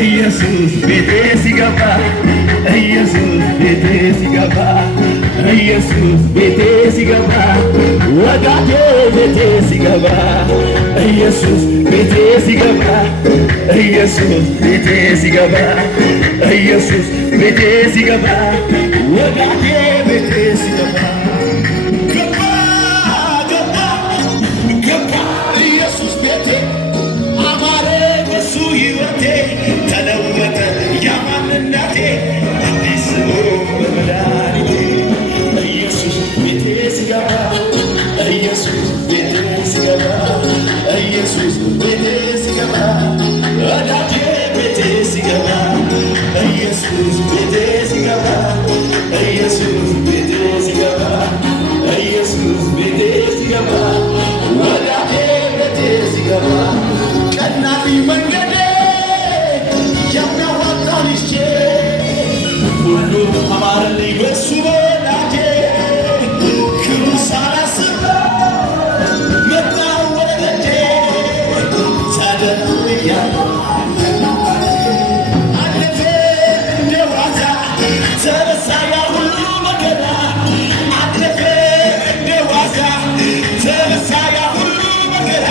ኢየሱስ ቤቴ ሲገባ ኢየሱስ ቤቴ ሲገባ ኢየሱስ ቤቴ ሲገባ ወዳጄ ቤቴ ሲገባ ኢየሱስ ቤቴ ሲገባ ኢየሱስ ቤቴ ሲገባ ኢየሱስ ቤቴ ሲገባ ወዳጄ ቤቴ ሲገባ ማረልኝ በሱ ወዳጄ ክብሩ ሳላስበው መጣ ወደ ደጄ ተደርቤያለሁ አለፈ እንደ ዋዛ ተረሳ ያ ሁሉ መከራ አለፈ እንደ ዋዛ ተረሳ ያ ሁሉ መከራ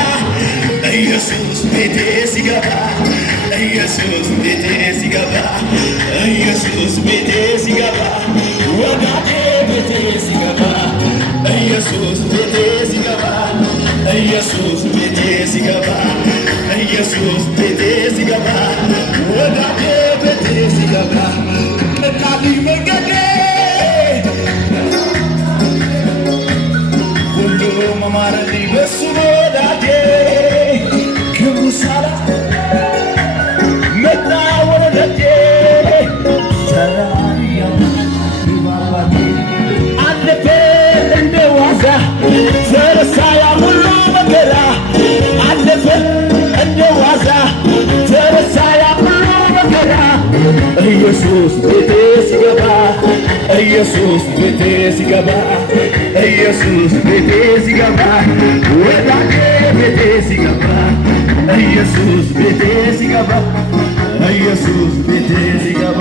ኢየሱስ ቤቴ ሲገባ ኢየሱስ ቤቴ ሲገባ ኢየሱስ ቤቴ ሲገባ ወዳጄ ቤቴ ሲገባ ኢየሱስ ቤቴ ሲገባ ኢየሱስ ቤቴ ሲገባ ኢየሱስ ቤቴ ሲገባ ወዳጄ ቤቴ ሲገባ እናልኝ መንገዴ ሁሉ መማረልኝ በሱ ወዳጄ ክብሩ ሳላ መጣ ወደ ደጄ አለፈ እንደ ዋዛ ተረሳ ያ ሁሉ መከራ አለፈ እንደ ዋዛ ተረሳ ያ ሁሉ መከራ ኢየሱስ ቤቴ ሲገባ ኢየሱስ ቤቴ ሲገባ ኢየሱስ ቤቴ ሲገባ ወዳጄ ቤቴ ሲገባ ኢየሱስ ቤቴ ሲገባ ኢየሱስ ቤቴ ሲገባ